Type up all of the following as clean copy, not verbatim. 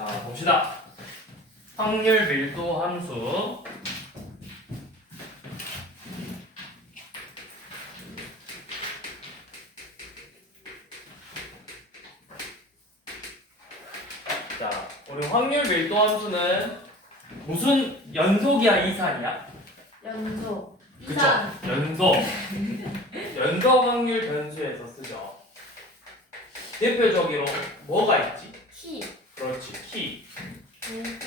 자, 봅시다. 확률 밀도 함수. 자, 우리 확률 밀도 함수는 무슨 연속이야, 이산이야? 연속. 그쵸? 이산. 연속. 연속 확률 변수에서 쓰죠. 대표적으로 뭐가 있지? 키. 그렇지, 키.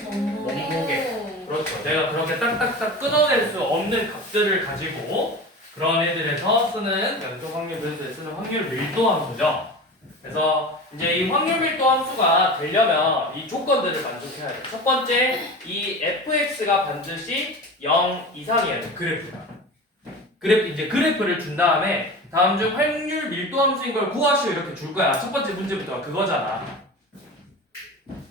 몸무게. 몸무게. 그렇죠. 내가 그렇게 딱딱딱 끊어낼 수 없는 값들을 가지고 그런 애들에서 쓰는 연속 확률 변수에 쓰는 확률 밀도 함수죠. 그래서 이제 이 확률 밀도 함수가 되려면 이 조건들을 만족해야 돼. 첫 번째, 이 fx가 반드시 0 이상이어야 돼. 이제 그래프를 준 다음에 다음 중 확률 밀도 함수인 걸 구하시오 이렇게 줄 거야. 첫 번째 문제부터가 그거잖아.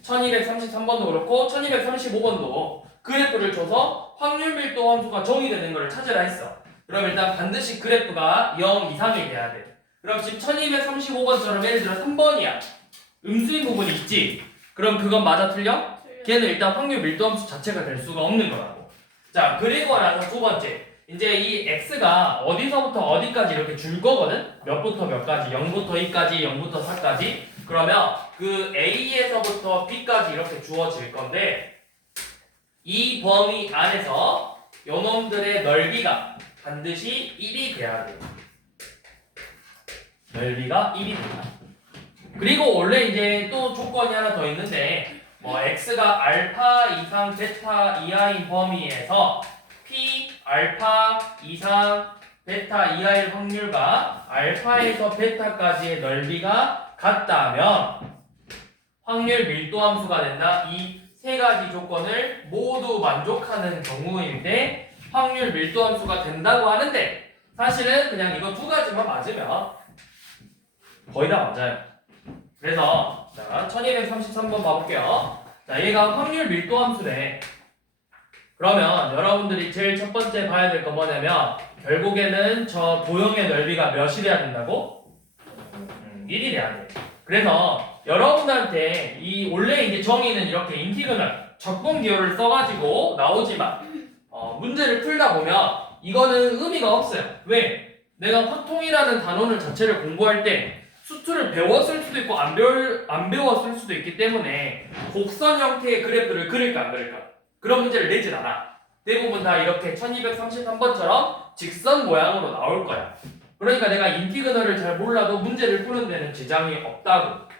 1233번도 그렇고 1235번도 그래프를 줘서 확률 밀도 함수가 정의되는 걸 찾으라 했어. 그럼 일단 반드시 그래프가 0 이상이 돼야 돼. 그럼 지금 1235번처럼 예를 들어 3번이야. 음수인 부분이 있지. 그럼 그건 맞아 틀려? 걔는 일단 확률 밀도 함수 자체가 될 수가 없는 거라고. 자, 그리고 나서 두 번째. 이제 이 x가 어디서부터 어디까지 이렇게 줄 거거든? 몇부터 몇까지? 0부터 2까지, 0부터 4까지. 그러면 그 a에서부터 b까지 이렇게 주어질 건데 이 범위 안에서 요놈들의 넓이가 반드시 1이 돼야 돼. 넓이가 1이 된다. 그리고 원래 이제 또 조건이 하나 더 있는데 뭐 x가 알파 이상 베타 이하인 범위에서 p 알파 이상 베타 이하일 확률과 알파에서 베타까지의 넓이가 같다면 확률 밀도 함수가 된다. 이 세 가지 조건을 모두 만족하는 경우인데 확률 밀도 함수가 된다고 하는데 사실은 그냥 이거 두 가지만 맞으면 거의 다 맞아요. 그래서 자, 1233번 봐볼게요. 자, 얘가 확률 밀도 함수네. 그러면 여러분들이 제일 첫 번째 봐야 될 건 뭐냐면 결국에는 저 도형의 넓이가 몇이 돼야 된다고? 1이 돼야 돼. 그래서 여러분들한테 이 원래 이제 정의는 이렇게 인티그널 적분 기호를 써가지고 나오지만 문제를 풀다 보면 이거는 의미가 없어요. 왜? 내가 확통이라는 단원을 자체를 공부할 때 수투를 배웠을 수도 있고 안 배웠을 수도 있기 때문에 곡선 형태의 그래프를 그릴까 안 그릴까? 그런 문제를 내진 않아. 대부분 다 이렇게 1233번처럼 직선 모양으로 나올 거야. 그러니까 내가 인티그널을 잘 몰라도 문제를 푸는 데는 지장이 없다고.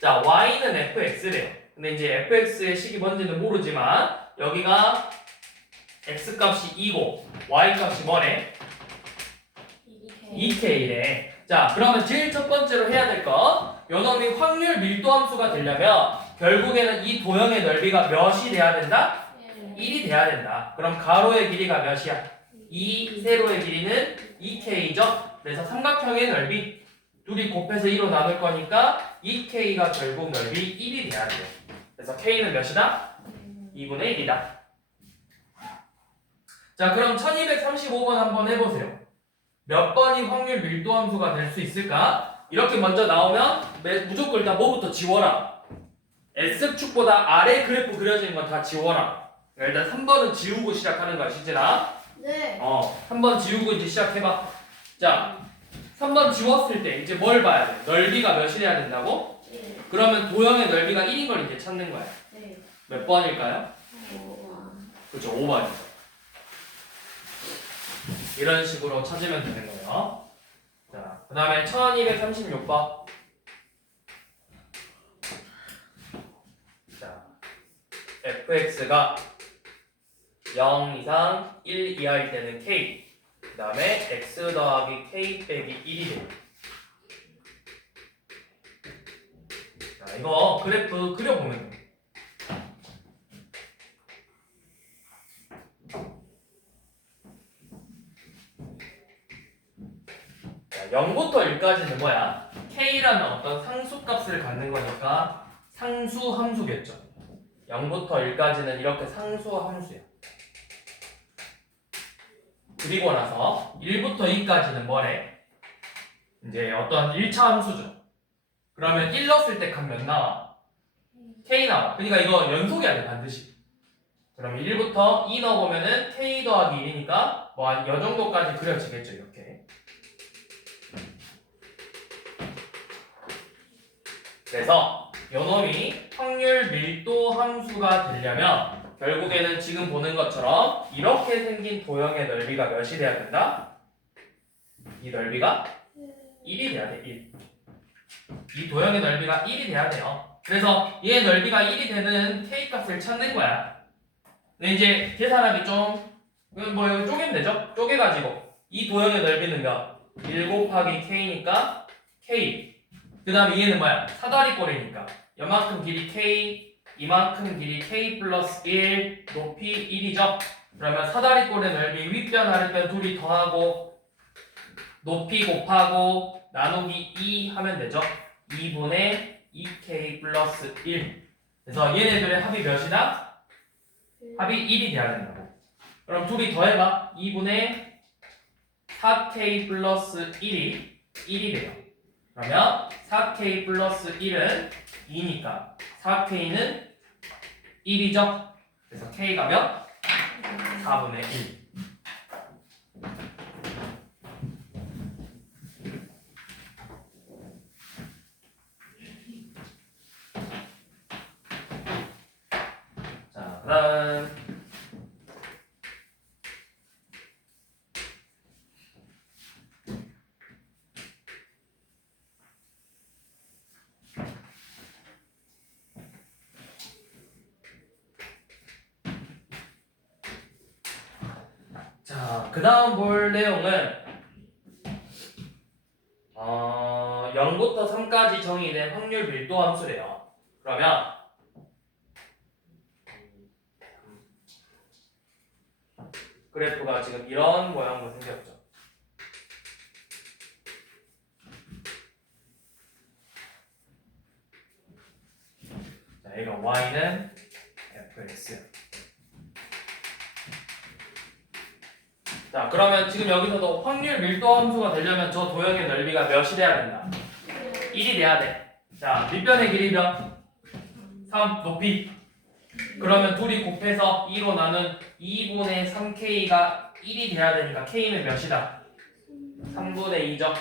자, y는 fx래요. 근데 이제 fx의 식이 뭔지는 모르지만 여기가 x 값이 2고 y 값이 뭐래? 2k래. 자, 그러면 제일 첫 번째로 해야 될 건 요놈이 확률 밀도 함수가 되려면 결국에는 이 도형의 넓이가 몇이 돼야 된다? 1이 돼야 된다. 그럼 가로의 길이가 몇이야? 2, 세로의 길이는 2k죠? 그래서 삼각형의 넓이 둘이 곱해서 2로 나눌 거니까 2k가 결국 넓이 1이 돼야 돼요. 그래서 k는 몇이다? 2분의 1이다. 자, 그럼 1235번 한번 해보세요. 몇 번이 확률 밀도 함수가 될 수 있을까? 이렇게 먼저 나오면 무조건 일단 뭐부터 지워라. S축보다 아래 그래프 그려지는 건 다 지워라. 그러니까 일단 3번은 지우고 시작하는 거야, 시제나. 네. 3번 지우고 이제 시작해봐. 자, 3번 지웠을 때 이제 뭘 봐야 돼? 넓이가 몇이 돼야 된다고? 네. 그러면 도형의 넓이가 1인 걸 이제 찾는 거야. 네. 몇 번일까요? 5번. 그렇죠, 5번이죠. 이런 식으로 찾으면 되는 거예요. 자, 그 다음에 1236번. 자, fx가 0 이상 1 이하일 때는 k. 그 다음에 x 더하기 k 빼기 1이 돼요. 자, 이거 그래프 그려보면 돼요. 자, 0부터 1까지는 뭐야? k라는 어떤 상수값을 갖는 거니까 상수 함수겠죠. 0부터 1까지는 이렇게 상수 함수야. 그리고 나서 1부터 2까지는 뭐래? 이제 어떤 1차 함수죠. 그러면 1 넣었을 때 값 몇 나와? K 나와. 그러니까 이거 연속이야 돼 반드시. 그럼 1부터 2 넣어보면은 K 더하기 1이니까 뭐 한 요 정도까지 그려지겠죠 이렇게. 그래서 요놈이 확률 밀도 함수가 되려면 결국에는 지금 보는 것처럼 이렇게 생긴 도형의 넓이가 몇이 돼야 된다? 이 넓이가 1이 돼야 돼. 1. 이 도형의 넓이가 1이 돼야 돼요. 그래서 얘의 넓이가 1이 되는 K 값을 찾는 거야. 근데 이제 계산하기 좀 뭐 이거 쪼개면 되죠? 쪼개가지고 이 도형의 넓이는 몇? 1 곱하기 K니까 K. 그 다음에 얘는 뭐야? 사다리꼴이니까 요만큼 길이 K, 이만큼 길이 K 플러스 1, 높이 1이죠? 그러면 사다리꼴의 넓이 윗변 아랫변 둘이 더하고 높이 곱하고 나누기 2 하면 되죠? 2분의 2K 플러스 1. 그래서 얘네들의 합이 몇이다? 합이 1이 돼야 된다고. 그럼 둘이 더해봐. 2분의 4K 플러스 1이 1이 돼요. 그러면 4K 플러스 1은 2니까 4K는 1이죠? 그래서 K가 몇? 4분의 1. 자, 그 다음 그 다음 볼 내용은 0부터 3까지 정의된 확률 밀도 함수래요. 그러면 그래프가 지금 이런 모양으로 생겼죠. 자, 얘가 y는 fx. 자, 그러면 지금 여기서도 확률 밀도 함수가 되려면 저 도형의 넓이가 몇이 돼야 된다? 1이 돼야 돼. 자, 밑변의 길이 몇? 3, 높이. 그러면 둘이 곱해서 2로 나눈 2분의 3K가 1이 돼야 되니까 K는 몇이다? 3분의 2죠.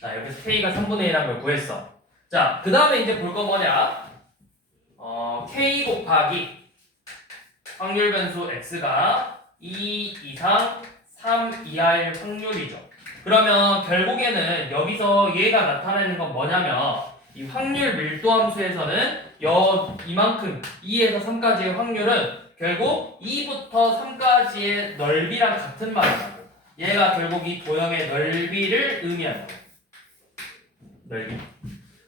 자, 여기서 K가 3분의 1한 걸 구했어. 자, 그 다음에 이제 볼 거 뭐냐? K 곱하기 확률 변수 X가 2 이상 3 이하일 확률이죠. 그러면 결국에는 여기서 얘가 나타내는 건 뭐냐면 이 확률 밀도 함수에서는 이만큼 2에서 3까지의 확률은 결국 2부터 3까지의 넓이랑 같은 말이라고. 얘가 결국 이 도형의 넓이를 의미한다. 넓이.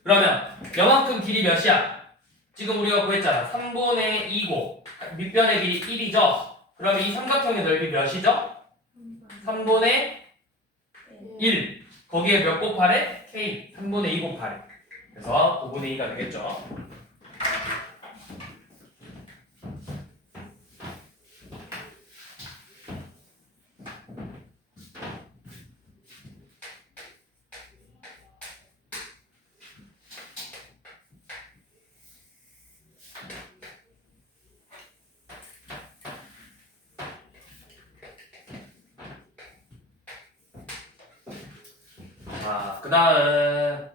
그러면 요만큼 길이 몇이야? 지금 우리가 구했잖아. 3분의 2고 밑변의 길이 1이죠? 그러면 이 삼각형의 넓이 몇이죠? 3분의 1. 거기에 몇 곱하래? K. 3분의 2 곱하래. 그래서 5분의 2가 되겠죠. 자, 그 다음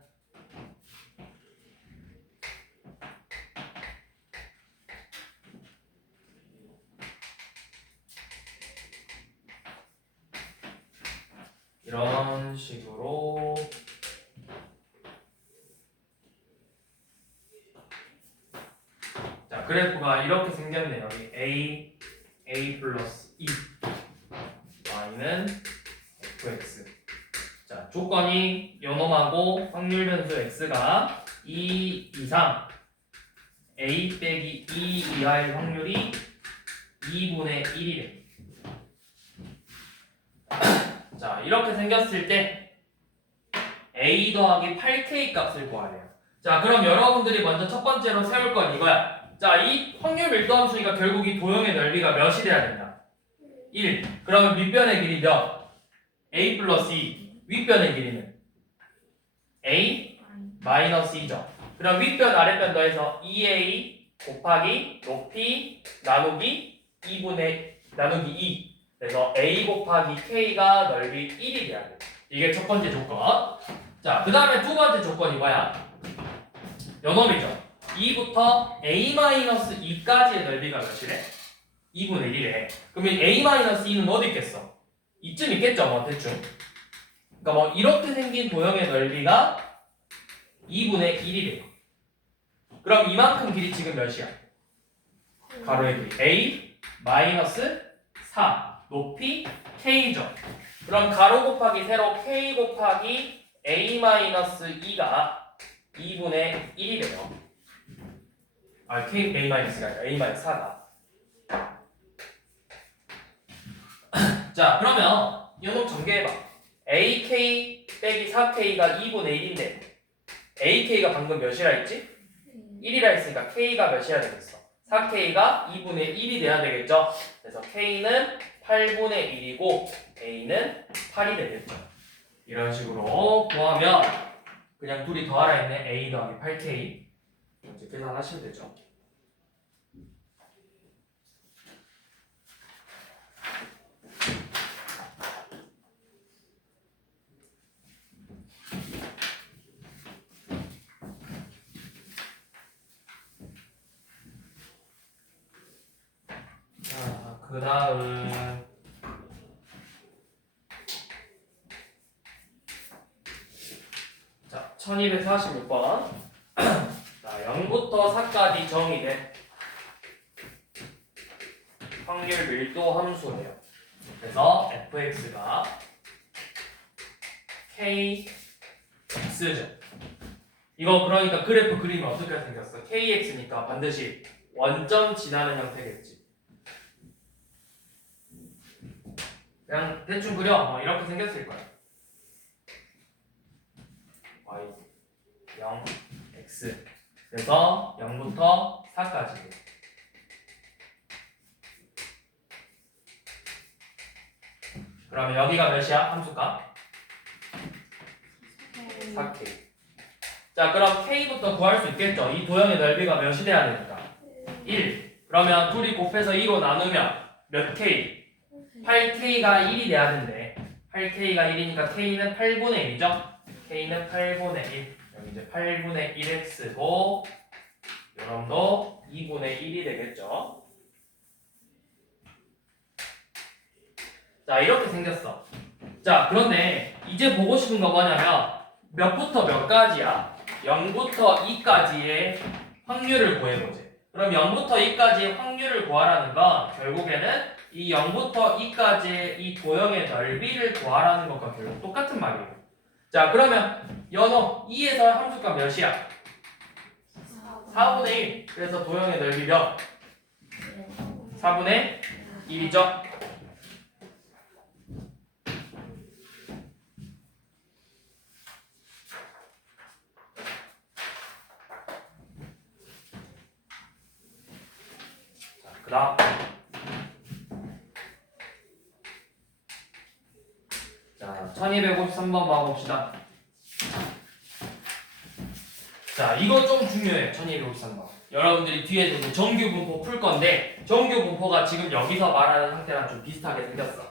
이런 식으로 자, 그래프가 이렇게 생겼네요. A 플러스 2 Y는 fx. 자, 조건이 요놈하고 확률 변수 x가 2 이상 a 빼기 2 이하일 확률이 2분의 1이래. 자, 이렇게 생겼을 때 a 더하기 8k 값을 구하래요. 자, 그럼 여러분들이 먼저 첫 번째로 세울 건 이거야. 자, 이 확률 밀도 함수니까 결국 이 도형의 넓이가 몇이 돼야 된다? 1. 그러면 밑변의 길이 몇? a 플러스 2. 윗변의 길이는 a 마이너스 2죠. 그럼 윗변 아랫변 더해서 2a 곱하기 높이 나누기 2분의 나누기 2. 그래서 a 곱하기 k가 넓이 1이 돼야 돼. 이게 첫 번째 조건. 자, 그 다음에 두 번째 조건이 뭐야? 요놈이죠. 2부터 a-2까지의 넓이가 몇이래? 2분의 1이래. 그러면 a-2는 어디 있겠어? 이쯤 있겠죠, 뭐 대충. 그러니까 뭐 이렇게 생긴 도형의 넓이가 2분의 1이래요. 그럼 이만큼 길이 지금 몇이야? 가로의 길이 a 마이너스 4 높이 k죠. 그럼 가로 곱하기 세로 k 곱하기 a-2가 2분의 1이래요. 아, k a-가 아니라 a-4가. 자, 그러면 이놈 전개해봐. AK 빼기 4K가 2분의 1인데 AK가 방금 몇이라 했지? 1이라 했으니까 K가 몇이라 되겠어? 4K가 2분의 1이 돼야 되겠죠? 그래서 K는 8분의 1이고 A는 8이 되겠죠. 이런 식으로 구하면 그냥 둘이 더하라 했네. A 더하기 8K 이제 계산하시면 되죠. 자, 그 다음 자, 1246번. 자, 0부터 4까지 정의된 확률 밀도 함수예요. 그래서 fx가 kx죠. 이거 그러니까 그래프 그리면 어떻게 생겼어? kx니까 반드시 원점 지나는 형태겠지. 그냥 대충 그려. 뭐 이렇게 생겼을 거야. y 0 x 그래서 0부터 4까지. 그러면 여기가 몇이야? 함수가? 4k. 자, 그럼 k부터 구할 수 있겠죠? 이 도형의 넓이가 몇이 돼야 되니까? 1. 그러면 둘이 곱해서 2로 나누면 몇 k? 8k가 1이 돼야 된대. 8k가 1이니까 k는 8분의 1이죠? k는 8분의 1. 여기 이제 8분의 1x고 요놈도 2분의 1이 되겠죠? 자, 이렇게 생겼어. 자, 그런데 이제 보고 싶은 건 뭐냐면 몇부터 몇까지야? 0부터 2까지의 확률을 구해보지. 그럼 0부터 2까지의 확률을 구하라는 건 결국에는 이 0부터 2까지의 이 도형의 넓이를 구하라는 것과 결국 똑같은 말이에요. 자, 그러면 연어 2에서 함수가 몇이야? 4분의 1. 그래서 도형의 넓이 몇? 4분의 1이죠? 그 다음 자, 1253번 봐봅시다. 자, 이거 좀 중요해요. 1253번. 여러분들이 뒤에서 이제 정규 분포 풀 건데 정규 분포가 지금 여기서 말하는 상태랑 좀 비슷하게 생겼어.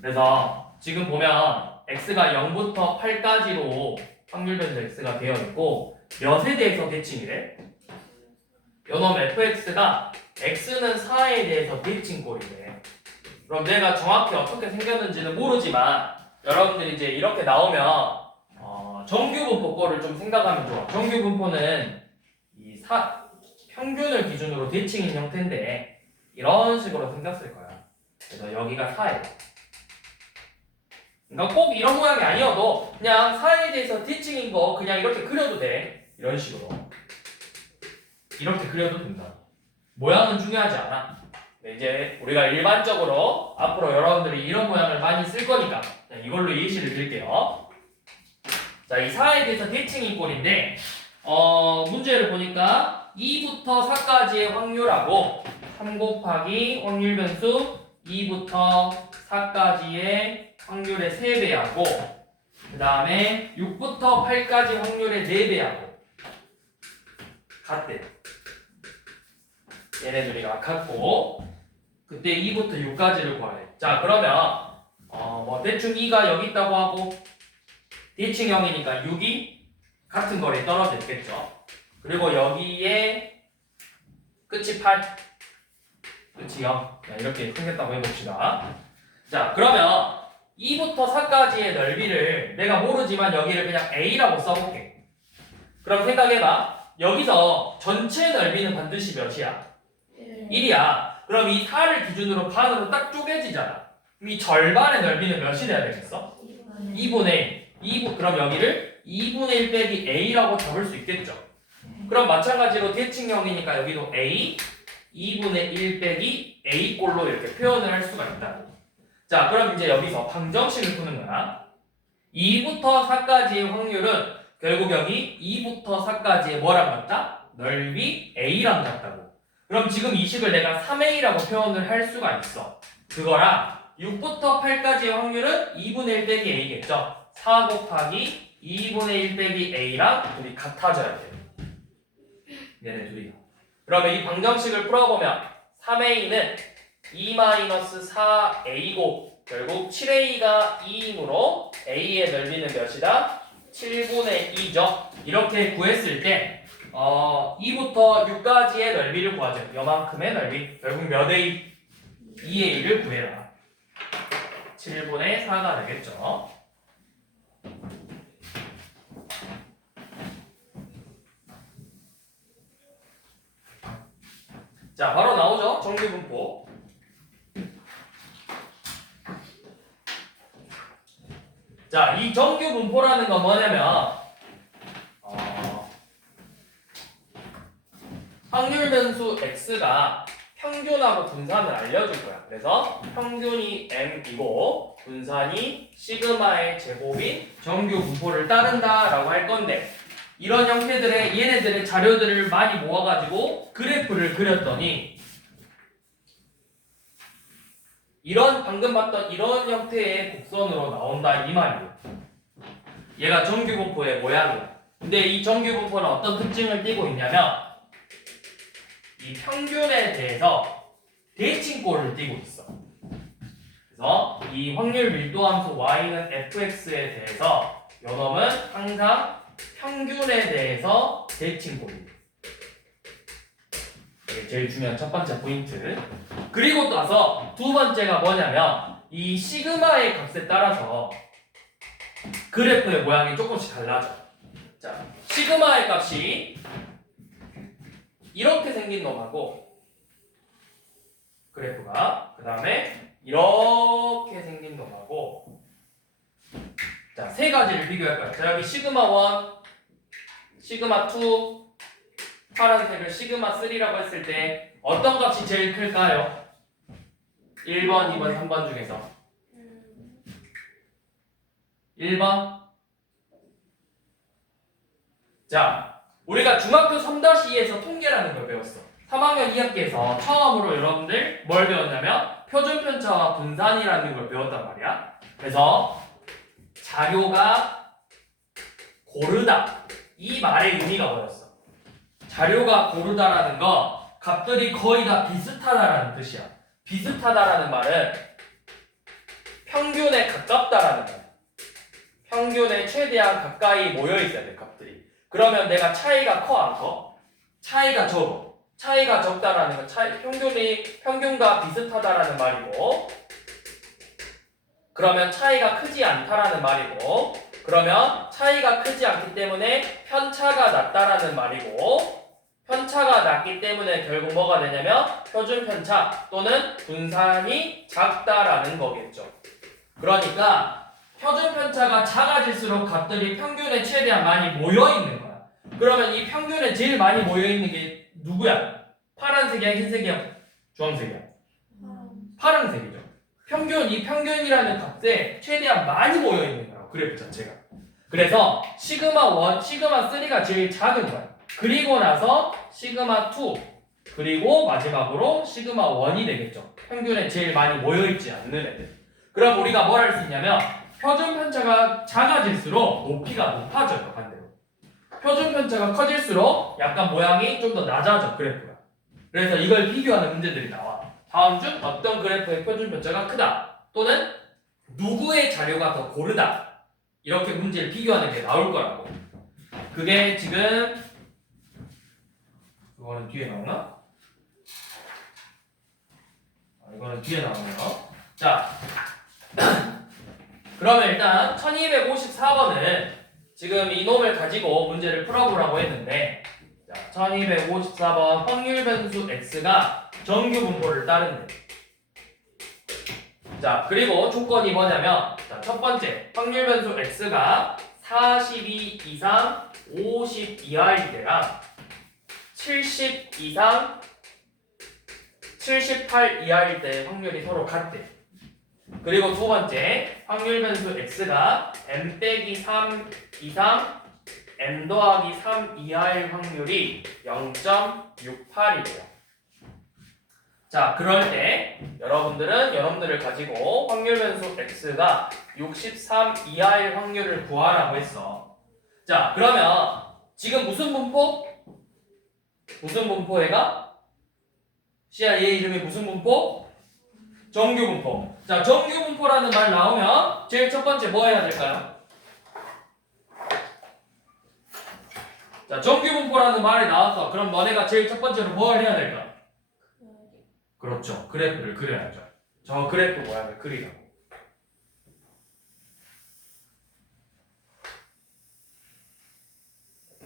그래서 지금 보면 x가 0부터 8까지로 확률 변수 x가 되어 있고 몇에 대해서 대칭이래? 요놈 fx가 x는 4에 대해서 대칭꼴이래. 그럼 내가 정확히 어떻게 생겼는지는 모르지만 여러분들이 이제 이렇게 나오면 정규 분포 거를 좀 생각하면 좋아. 정규 분포는 이 평균을 기준으로 대칭인 형태인데 이런 식으로 생겼을 거야. 그래서 여기가 4예요. 그러니까 꼭 이런 모양이 아니어도 그냥 4에 대해서 대칭인 거 그냥 이렇게 그려도 돼. 이런 식으로. 이렇게 그려도 된다. 모양은 중요하지 않아. 근데 이제 우리가 일반적으로 앞으로 여러분들이 이런 모양을 많이 쓸 거니까 이걸로 예시를 드릴게요. 자, 이 4에 대해서 대칭인 꼴인데 문제를 보니까 2부터 4까지의 확률하고 3 곱하기 확률 변수 2부터 4까지의 확률의 3배하고 그 다음에 6부터 8까지 확률의 4배하고 같대. 얘네 둘이가 같고 그때 2부터 6까지를 구하래. 자 그러면 뭐 대충 2가 여기 있다고 하고 대칭 0이니까 6이 같은 거리에 떨어져 있겠죠. 그리고 여기에 끝이 8, 끝이 0. 자, 이렇게 생겼다고 해봅시다. 자 그러면 2부터 4까지의 넓이를 내가 모르지만 여기를 그냥 A라고 써볼게. 그럼 생각해봐. 여기서 전체 넓이는 반드시 몇이야? 1이야. 그럼 이 4를 기준으로 반으로 딱 쪼개지잖아. 그럼 이 절반의 넓이는 몇이 돼야 되겠어? 2분의 1. 그럼 여기를 2분의 1 빼기 A라고 잡을 수 있겠죠. 그럼 마찬가지로 대칭형이니까 여기도 A 2분의 1 빼기 A 꼴로 이렇게 표현을 할 수가 있다. 자 그럼 이제 여기서 방정식을 푸는 거야. 2부터 4까지의 확률은 결국 여기 2부터 4까지의 뭐랑 같다? 넓이 A랑 같다고. 그럼 지금 이 식을 내가 3A라고 표현을 할 수가 있어. 그거랑 6부터 8까지의 확률은 2분의 1 빼기 A겠죠. 4 곱하기 2분의 1 빼기 A랑 둘이 같아져야 돼요. 얘네 둘이. 그러면 이 방정식을 풀어보면 3A는 2-4A고 결국 7A가 2이므로 A의 넓이는 몇이다? 7분의 2죠. 이렇게 구했을 때 2부터 6까지의 넓이를 구하죠. 요만큼의 넓이. 결국 몇 A? 2A를 구해라. 7분의 4가 되겠죠. 자, 바로 나오죠. 정규분포. 자, 이 정규분포라는 건 뭐냐면 확률 변수 x가 평균하고 분산을 알려줄 거야. 그래서 평균이 m이고 분산이 시그마의 제곱인 정규분포를 따른다라고 할 건데 이런 형태들의 얘네들의 자료들을 많이 모아가지고 그래프를 그렸더니 이런 방금 봤던 이런 형태의 곡선으로 나온다 이 말이에요. 얘가 정규분포의 모양이야. 근데 이 정규분포는 어떤 특징을 띠고 있냐면 이 평균에 대해서 대칭꼴을 띠고 있어. 그래서 이 확률 밀도함수 y는 fx에 대해서 요놈은 항상 평균에 대해서 대칭꼴입니다. 이게 제일 중요한 첫 번째 포인트. 그리고 나서 두 번째가 뭐냐면 이 시그마의 값에 따라서 그래프의 모양이 조금씩 달라져. 자, 시그마의 값이 이렇게 생긴 놈하고 그래프가 그 다음에 이렇게 생긴 놈하고 자, 세 가지를 비교할 거야. 자, 여기 시그마 1, 시그마 2 파란색을 시그마 3라고 했을 때 어떤 값이 제일 클까요? 1번, 2번, 3번 중에서 1번. 자, 우리가 중학교 3-2에서 통계라는 걸 배웠어. 3학년 2학기에서 처음으로 여러분들 뭘 배웠냐면 표준편차와 분산이라는 걸 배웠단 말이야. 그래서 자료가 고르다 이 말의 의미가 뭐였어? 자료가 고르다라는 거 값들이 거의 다 비슷하다라는 뜻이야. 비슷하다라는 말은 평균에 가깝다라는 거야. 평균에 최대한 가까이 모여 있어야 돼 값들이. 그러면 내가 차이가 커 안 커? 차이가 적어. 차이가 적다라는 건 평균과 비슷하다라는 말이고, 그러면 차이가 크지 않다라는 말이고, 그러면 차이가 크지 않기 때문에 편차가 낮다라는 말이고, 편차가 낮기 때문에 결국 뭐가 되냐면 표준 편차 또는 분산이 작다라는 거겠죠. 그러니까 표준 편차가 작아질수록 값들이 평균에 최대한 많이 모여 있는 거야. 그러면 이 평균에 제일 많이 모여 있는 게 누구야? 파란색이야, 흰색이야, 주황색이야? 파란색이죠. 이 평균이라는 값에 최대한 많이 모여 있는 거야. 그래프 자체가. 그래서 시그마 1, 시그마 3가 제일 작은 거야. 그리고 나서 시그마 2, 그리고 마지막으로 시그마 1이 되겠죠. 평균에 제일 많이 모여 있지 않는 애들. 그럼 우리가 뭘 할 수 있냐면 표준 편차가 작아질수록 높이가 높아져요. 반대로. 표준 편차가 커질수록 약간 모양이 좀 더 낮아져 그래프가. 그래서 이걸 비교하는 문제들이 나와. 다음 중 어떤 그래프의 표준 편차가 크다 또는 누구의 자료가 더 고르다 이렇게 문제를 비교하는 게 나올 거라고. 그게 지금 이거는 뒤에 나오나? 이거는 뒤에 나오네요. 자, 그러면 일단 1254번은 지금 이 놈을 가지고 문제를 풀어보라고 했는데, 자, 1254번 확률 변수 x가 정규 분포를 따른대. 자, 그리고 조건이 뭐냐면, 자, 첫 번째 확률 변수 x가 42 이상 50 이하일 때랑 70 이상 78 이하일 때 확률이 서로 같대. 그리고 두 번째 확률 변수 x가 n 빼기 3 이상 n 더하기 3 이하일 확률이 0.68이래요. 자, 그럴 때 여러분들을 가지고 확률 변수 x가 63 이하일 확률을 구하라고 했어. 자, 그러면 지금 무슨 분포? 무슨 분포애가? 시야 얘 이름이 무슨 분포? 정규 분포. 자, 정규 분포라는 말 나오면 제일 첫 번째 뭐 해야 될까요? 자, 정규 분포라는 말이 나왔어. 그럼 너네가 제일 첫 번째로 뭘 해야 될까? 그렇죠. 그래프를 그려야죠. 저 그래프 모양을 그리라고.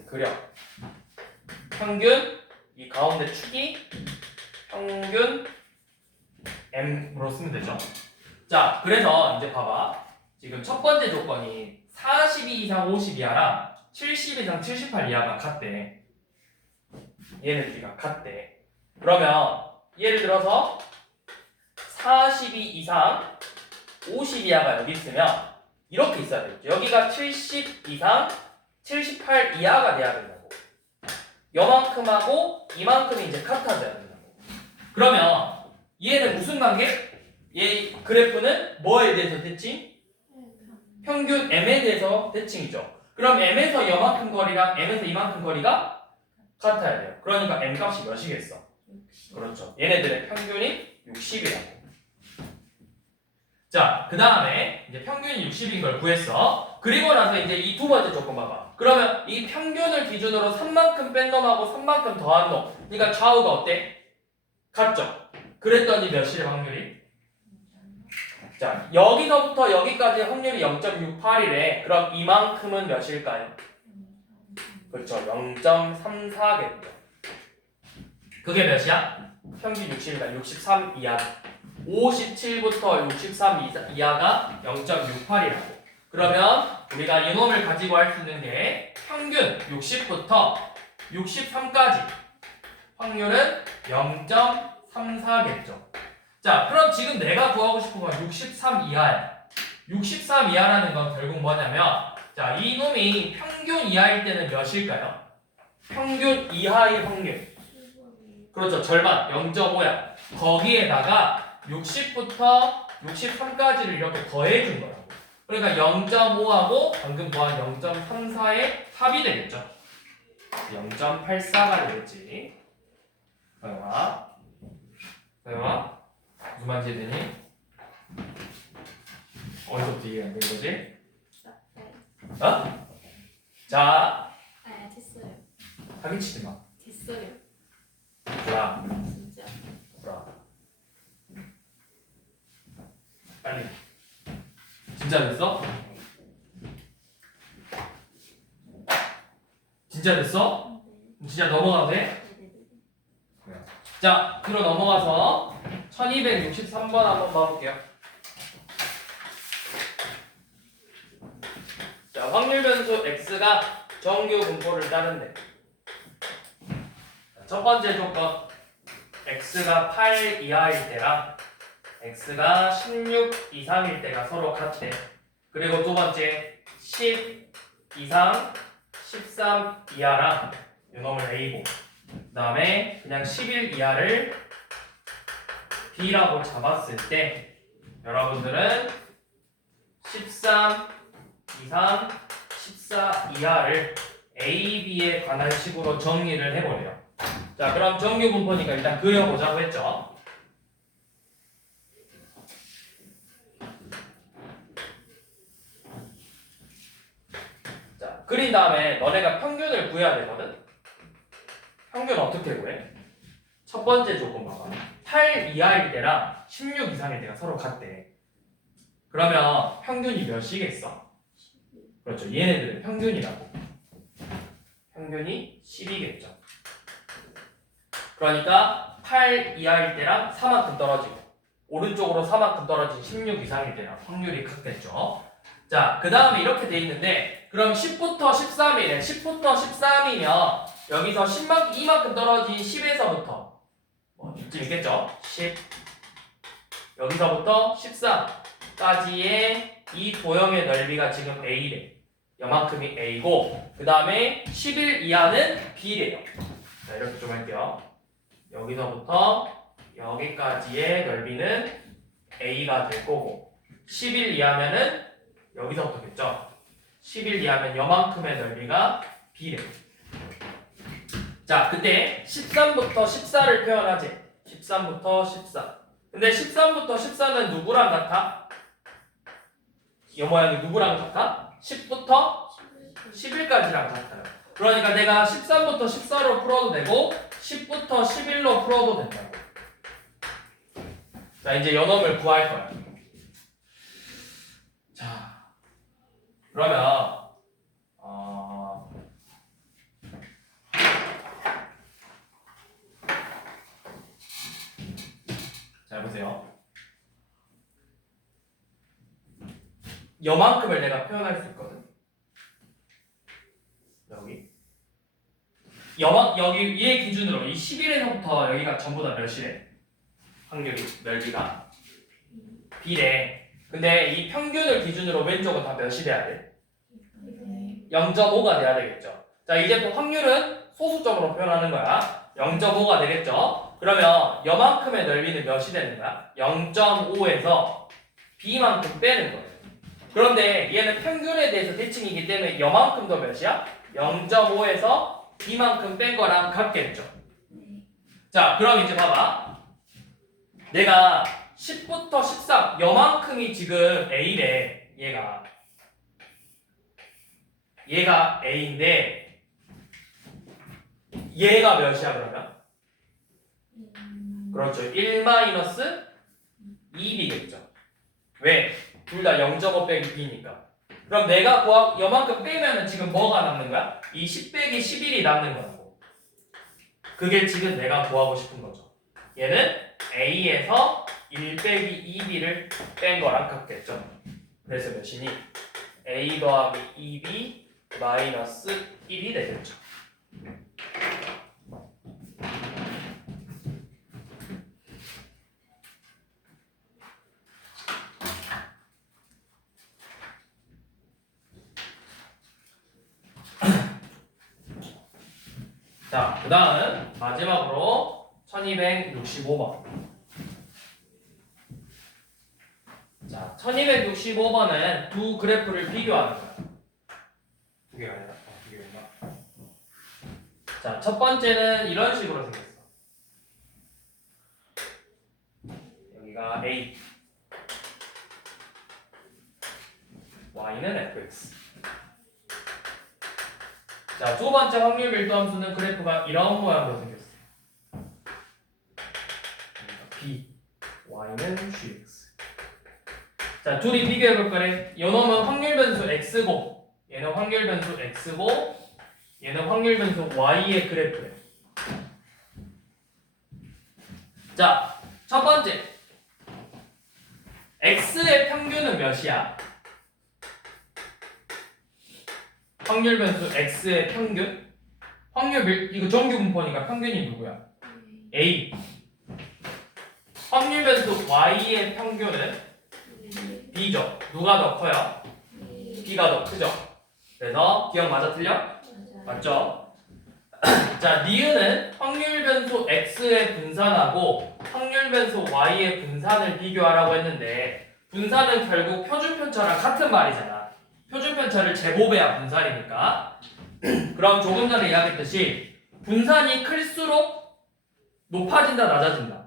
그려. 평균, 이 가운데 축이 평균 m으로 쓰면 되죠. 자, 그래서 이제 봐봐. 지금 첫 번째 조건이 42 이상 50 이하랑 70 이상 78 이하가 같대. 얘네들이가 같대. 그러면 예를 들어서 42 이상 50 이하가 여기 있으면 이렇게 있어야 되겠죠. 여기가 70 이상 78 이하가 돼야 된다고. 요만큼하고 이만큼이 이제 같아져야 된다고. 그러면 얘는 무슨 관계? 얘 그래프는 뭐에 대해서 대칭? 평균 m에 대해서 대칭이죠. 그럼 m에서 요만큼 거리랑 m에서 이만큼 거리가 같아야 돼요. 그러니까 m 값이 몇이겠어? 그렇죠. 얘네들의 평균이 60이라고. 자, 그 다음에 이제 평균이 60인 걸 구했어. 그리고 나서 이제 이 두 번째 조건 봐봐. 그러면 이 평균을 기준으로 3만큼 뺀 놈하고 3만큼 더한 놈. 그러니까 좌우가 어때? 같죠? 그랬더니 몇이래 확률이? 자, 여기서부터 여기까지 확률이 0.68이래. 그럼 이만큼은 몇일까요? 그렇죠. 0.34겠죠. 그게 몇이야? 평균 60이니까 63 이하. 57부터 63 이하가 0.68이라고. 그러면 우리가 이놈을 가지고 할 수 있는 게 평균 60부터 63까지 확률은 0.34겠죠. 자, 그럼 지금 내가 구하고 싶은 건 63 이하야. 63 이하라는 건 결국 뭐냐면, 자, 이놈이 평균 이하일 때는 몇일까요? 평균 이하의 확률. 그렇죠. 절반 0.5야. 거기에다가 60부터 63까지를 이렇게 더해준 거라고. 그러니까 0.5하고 방금 구한 0.34의 합이 되겠죠. 0.84가 되겠지. 서영아, 무슨 말인지 되니? 어디서부터 이해가 안 되는 거지? 어? 자, 됐어요. 사기치지 마. 됐어요. 보라, 진짜. 보라. 빨리. 진짜 됐어? 진짜 됐어? 진짜 넘어가도 돼? 자, 뒤로 넘어가서 1263번 한번 봐볼게요. 자, 확률 변수 x가 정규 분포를 따른대. 첫 번째 조건 x가 8 이하일 때랑 x가 16 이상일 때가 서로 같대. 그리고 두 번째 10 이상 13 이하랑 이놈을 a고, 그 다음에 그냥 11 이하를 b라고 잡았을 때 여러분들은 13 이상 14 이하를 A, B에 관한 식으로 정리를 해보래요. 자, 그럼 정규 분포니까 일단 그려보자고 했죠. 자, 그린 다음에 너네가 평균을 구해야 되거든. 평균 어떻게 구해? 첫 번째 조건 봐봐. 8 이하일 때랑 16 이상일 때가 서로 같대. 그러면 평균이 몇이겠어? 그렇죠. 얘네들은 평균이라고. 평균이 10이겠죠. 그러니까 8 이하일 때랑 4만큼 떨어지고 오른쪽으로 4만큼 떨어진 16 이상일 때랑 확률이 같겠죠. 자, 그 다음에 이렇게 돼 있는데 그럼 10부터 13이래. 10부터 13이면 여기서 10만, 2만큼 떨어진 10에서부터 이쯤 있겠죠? 10 여기서부터 14까지의 이 도형의 넓이가 지금 A래. 요만큼이 A고 그 다음에 11 이하는 B래요. 자, 이렇게 좀 할게요. 여기서부터 여기까지의 넓이는 A가 될 거고 11 이하면은 여기서부터겠죠. 11 이하면 요만큼의 넓이가 B래요. 자, 그때 13부터 14를 표현하지. 13부터 14. 근데 13부터 14는 누구랑 같아? 이 모양이 누구랑 같아? 10부터 11까지랑 같아요. 그러니까 내가 13부터 14로 풀어도 되고 10부터 11로 풀어도 된다고. 자, 이제 요놈을 구할 거야. 자, 그러면 잘 보세요. 요만큼을 내가 표현할 수 있거든. 여기 얘 기준으로 이 11에서부터 여기가 전부 다 몇이래? 확률이 넓이가 B래. 근데 이 평균을 기준으로 왼쪽은 다 몇이 돼야 돼? 0.5가 돼야 되겠죠. 자, 이제 또 확률은 소수적으로 표현하는 거야. 0.5가 되겠죠. 그러면 요만큼의 넓이는 몇이 되는 거야? 0.5에서 B만큼 빼는 거예요. 그런데 얘는 평균에 대해서 대칭이기 때문에 요만큼도 몇이야? 0.5에서 B만큼 뺀 거랑 같겠죠. 자, 그럼 이제 봐봐. 내가 10부터 13 요만큼이 지금 A래. 얘가 A인데 얘가 몇이야 그러면? 그렇죠. 1-2B겠죠. 왜? 둘 다 0.5 빼기 B니까. 그럼 내가 요만큼 빼면은 지금 뭐가 남는 거야? 이 10 빼기 11이 남는 거라고. 그게 지금 내가 구하고 싶은 거죠. 얘는 A에서 1 빼기 2B를 뺀 거랑 같겠죠. 그래서 몇이니? A 더하기 2B 마이너스 1이 되겠죠. 자, 그 다음 마지막으로 1265번. 자, 1265번은 두 그래프를 비교하는 거야. 두 개가 아니라 두 개인가? 자, 첫 번째는 이런 식으로 생겼어. 여기가 A, Y는 FX. 자, 두 번째 확률 밀도함수는 그래프가 이런 모양으로 생겼어. B, Y는 GX. 자, 둘이 비교해볼 거래. 요놈은 확률 변수 X고, 얘는 확률 변수 X고, 얘는 확률 변수 Y의 그래프래. 자, 첫 번째. X의 평균은 몇이야? 확률 변수 X의 평균? 이거 정규 분포니까 평균이 누구야? A. 확률 변수 Y의 평균은 B죠. 누가 더 커요? B가 더 크죠. 그래서 기억 맞아 틀려? 맞죠? 자, 니은은 확률 변수 X의 분산하고 확률 변수 Y의 분산을 비교하라고 했는데 분산은 결국 표준편차랑 같은 말이잖아. 표준편차를 제곱해야 분산이니까. 그럼 조금 전에 이야기했듯이 분산이 클수록 높아진다, 낮아진다.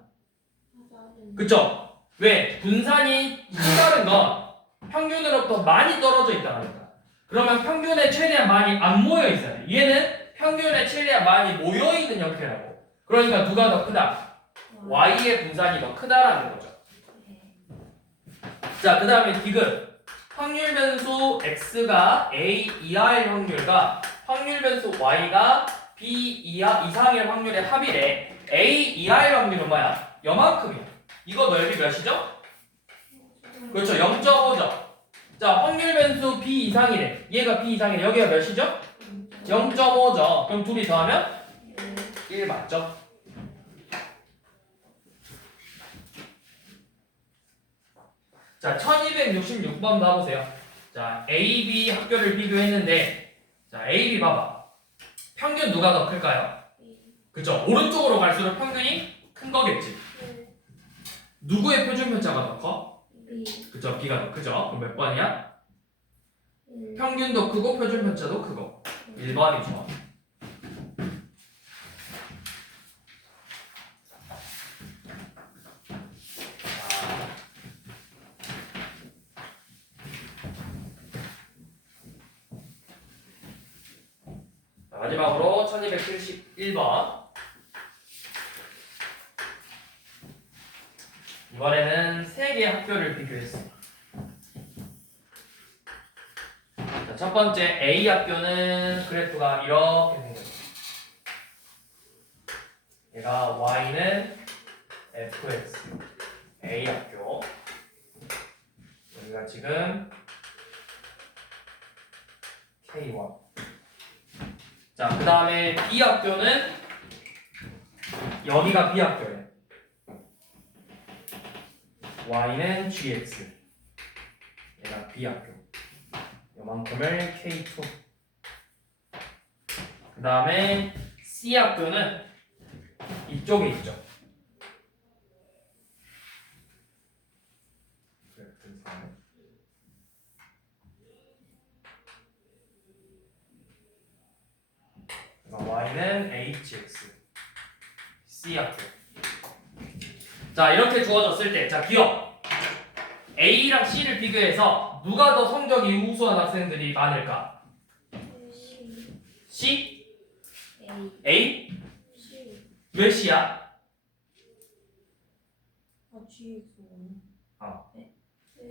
그쵸? 왜? 분산이 크다는 건 평균으로부터 많이 떨어져 있다는 거야. 그러면 평균에 최대한 많이 안 모여 있어야 돼. 얘는 평균에 최대한 많이 모여 있는 형태라고. 그러니까 누가 더 크다? y의 분산이 더 크다라는 거죠. 자, 그 다음에 디귿. 확률 변수 x가 a 이하일 확률과 확률 변수 y가 b 이상일 확률의 합이래. a 이하일 확률은 뭐야? 요만큼이야. 이거 넓이 몇이죠? 그렇죠. 0.5죠. 자, 확률 변수 b 이상이래. 얘가 b 이상이래. 여기가 몇이죠? 0.5죠. 그럼 둘이 더하면 1 맞죠? 자, 1266번 봐보세요. 자, A, B 학교를 비교했는데, 자, A, B 봐봐. 평균 누가 더 클까요? 그쵸? 오른쪽으로 갈수록 평균이 큰 거겠지. 누구의 표준편차가 더 커? 그쵸? B가 더 크죠? 그럼 몇 번이야? 평균도 크고 표준편차도 크고. 1번이죠. 마지막으로 1271번. 이번에는 3개의 학교를 비교했습니다. 자, 첫 번째 A 학교는 그래프가 이렇게 생겼습니다. 얘가 Y는 fx. A 학교. 여기가 지금 K1. 자, 그 다음에 B 학교는 여기가 B 학교예요. Y는 GX. 얘가 B 학교. 요만큼을 K2. 그 다음에 C 학교는 이쪽에 있죠. Y는 HX. C 학교. 자, 이렇게 주어졌을 때, 자, 기억. A랑 C를 비교해서 누가 더 성적이 우수한 학생들이 많을까? C? A? 왜 C야?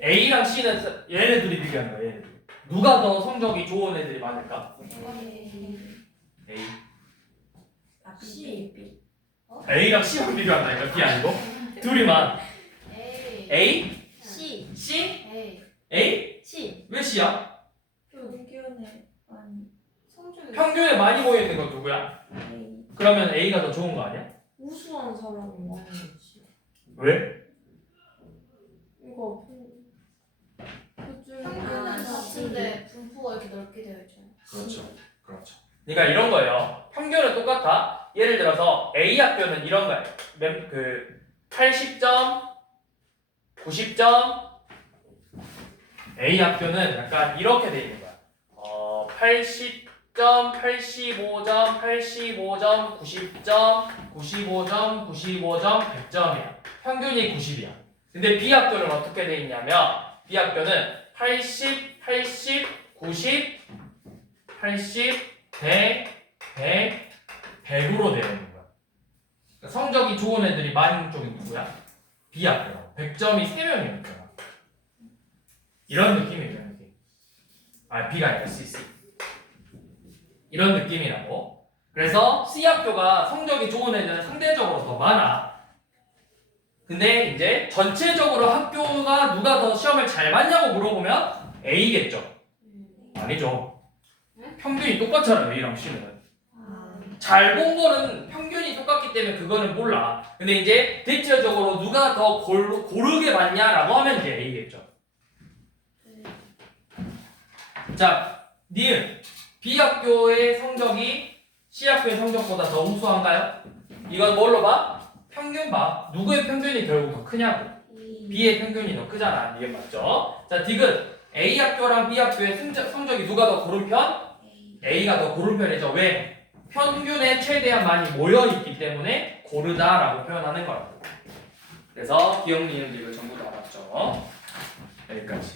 A랑 C는 얘네들이 비교하는 거야, 얘네들. 누가 더 성적이 좋은 애들이 많을까? A. A랑 C만 비교한다니까, B 아니고? 둘이만. A? C? A? 왜 C야? 평균에 많이 모여있는 건 누구야? 그러면 A가 더 좋은 거 아니야? 우수한 사람은 많이지. 왜? 이거 평균은 같은데 분포가 이렇게 넓게 되어 있잖아요. 그렇죠. 그러니까 이런 거예요. 평균은 똑같아. 예를 들어서 A 학교는 이런 거예요. 80점, 90점. A 학교는 약간 이렇게 돼 있는 거야. 80점, 85점, 85점, 90점, 95점, 95점, 100점이야. 평균이 90이야. 근데 B 학교는 어떻게 돼 있냐면 B 학교는 80, 80, 90, 80, 100, 100, 100으로 되어 있는 거야. 그러니까 성적이 좋은 애들이 많은 쪽이 누구야? B 학교야. 100점이 3명이었잖아. 이런 느낌이에요, 이런 느낌. B가 아니라 C. 이런 느낌이라고. 그래서 C 학교가 성적이 좋은 애들은 상대적으로 더 많아. 근데 이제 전체적으로 학교가 누가 더 시험을 잘 봤냐고 물어보면 A겠죠. 아니죠. 평균이 똑같잖아요, A랑 C는. 잘 본 거는 평균이 똑같기 때문에 그거는 몰라. 근데 이제 대체적으로 누가 더 고르게 봤냐라고 하면 이제 A겠죠. 자, 니은 B 학교의 성적이 C 학교의 성적보다 더 우수한가요? 이건 뭘로 봐? 평균 봐. 누구의 평균이 결국 더 크냐고. B의 평균이 더 크잖아. 이게 맞죠? 자, 디귿. A 학교랑 B 학교의 성적이 누가 더 고른 편? A가 더 고른 편이죠. 왜? 평균에 최대한 많이 모여있기 때문에 고르다라고 표현하는 거예요. 그래서 기억, 니은, 디귿 전부 다 맞죠. 여기까지.